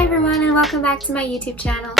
Hi everyone and welcome back to my YouTube channel.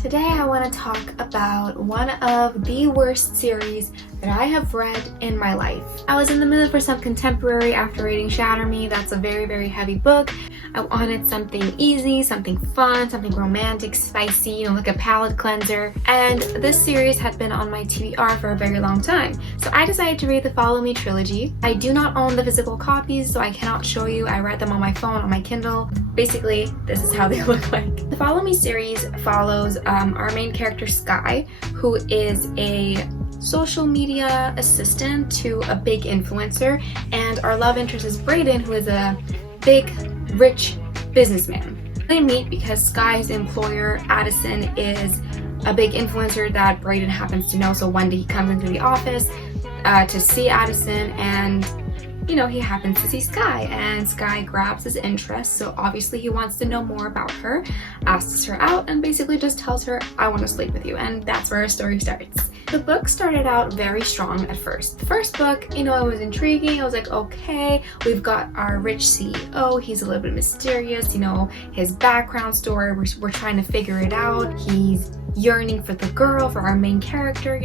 Today I want to talk about one of the worst series that I have read in my life. I was in the mood for some contemporary after reading Shatter Me. That's a very heavy book. I wanted something easy, something fun, something romantic, spicy, like a palate cleanser. And this series had been on my TBR for a very long time. So I decided to read the Follow Me trilogy. I do not own the physical copies, so I cannot show you. I read them on my phone, on my Kindle. Basically, this is how they look like. The Follow Me series follows our main character Sky, who is a social media assistant to a big influencer, and our love interest is Brayden, who is a big, rich businessman. They meet because Sky's employer, Addison, is a big influencer that Brayden happens to know, so one day he comes into the office to see Addison, and he happens to see Sky, and Sky grabs his interest, so obviously he wants to know more about her, asks her out, and basically just tells her, I want to sleep with you, and that's where our story starts. The book started out very strong at first. The first book, it was intriguing. I was like, okay, we've got our rich CEO, he's a little bit mysterious, his background story, we're trying to figure it out. He's yearning for the girl, for our main character,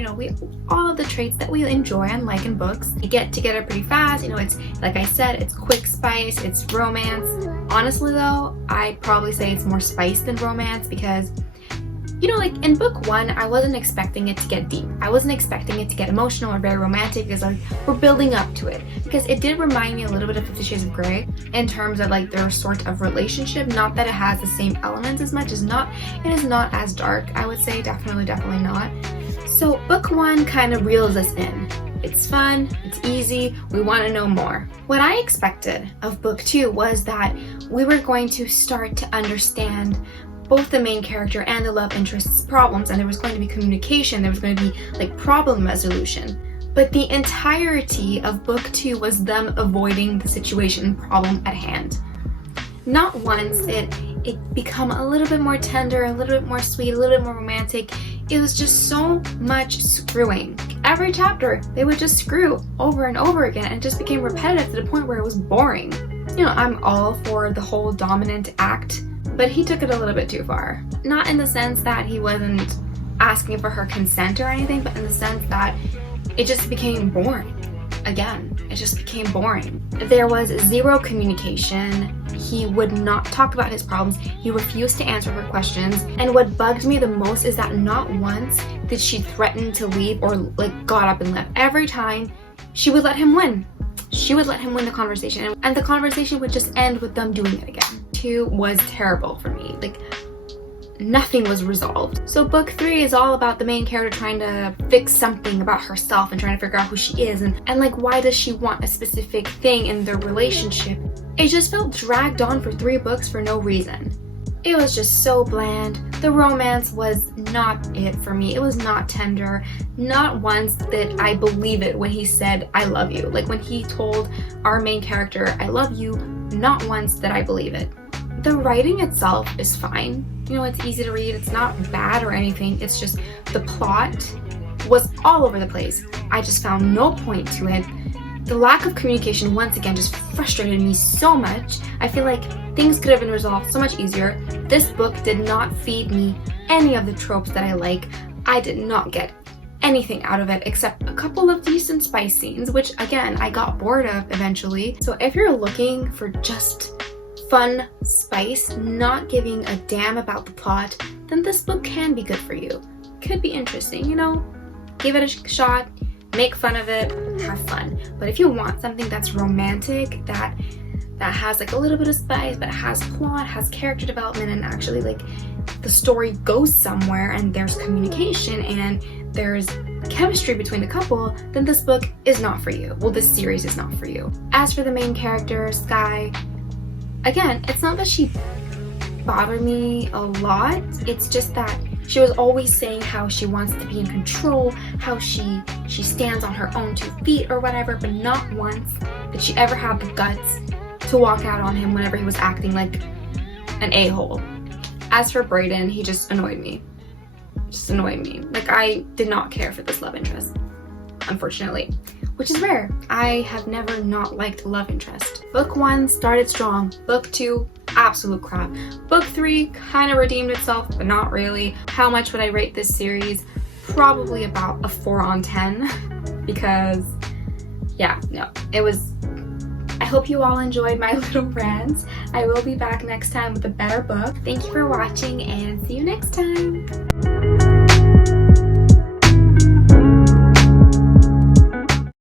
all of the traits that we enjoy and like in books. We get together pretty fast, it's, like I said, it's quick spice, it's romance. Honestly though, I'd probably say it's more spice than romance because like in book one, I wasn't expecting it to get deep. I wasn't expecting it to get emotional or very romantic because we're building up to it. Because it did remind me a little bit of 50 Shades of Grey in terms of their sort of relationship. Not that it has the same elements as much. It is not as dark, I would say. Definitely not. So book one kind of reels us in. It's fun, it's easy, we want to know more. What I expected of book two was that we were going to start to understand both the main character and the love interest's problems, and there was going to be communication, there was going to be problem resolution. But the entirety of book two was them avoiding the situation problem at hand. Not once did it become a little bit more tender, a little bit more sweet, a little bit more romantic. It was just so much screwing. Every chapter, they would just screw over and over again, and it just became repetitive to the point where it was boring. I'm all for the whole dominant act, but he took it a little bit too far. Not in the sense that he wasn't asking for her consent or anything, but in the sense that it just became boring. Again, it just became boring. There was zero communication. He would not talk about his problems. He refused to answer her questions. And what bugged me the most is that not once did she threaten to leave or got up and left. Every time she would let him win. She would let him win the conversation, and the conversation would just end with them doing it again. Two was terrible for me. Nothing was resolved. So book three is all about the main character trying to fix something about herself and trying to figure out who she is and why does she want a specific thing in their relationship. It just felt dragged on for 3 books for no reason. It was just so bland. The romance was not it for me. It was not tender. Not once did I believe it when he said, I love you. When he told our main character, I love you, not once did I believe it. The writing itself is fine. It's easy to read. It's not bad or anything. It's just the plot was all over the place. I just found no point to it. The lack of communication, once again, just frustrated me so much. I feel like things could have been resolved so much easier. This book did not feed me any of the tropes that I like. I did not get anything out of it except a couple of decent spice scenes, which again, I got bored of eventually. So if you're looking for just fun spice, not giving a damn about the plot, then this book can be good for you. Could be interesting, give it a shot. Make fun of it, have fun. But if you want something that's romantic, that has a little bit of spice, but has plot, has character development, and actually the story goes somewhere and there's communication and there's chemistry between the couple, then this book is not for you. Well, this series is not for you. As for the main character, Sky, again, it's not that she bothered me a lot. It's just that she was always saying how she wants to be in control, how she stands on her own 2 feet or whatever, but not once did she ever have the guts to walk out on him whenever he was acting like an a-hole. As for Brayden, he just annoyed me. I did not care for this love interest, unfortunately. which is rare. I have never not liked a love interest. Book 1 started strong. Book 2, absolute crap. Book 3 kind of redeemed itself, but not really. How much would I rate this series? Probably about a 4 on 10 because yeah, no, it was. I hope you all enjoyed my little rants. I will be back next time with a better book. Thank you for watching and see you next time.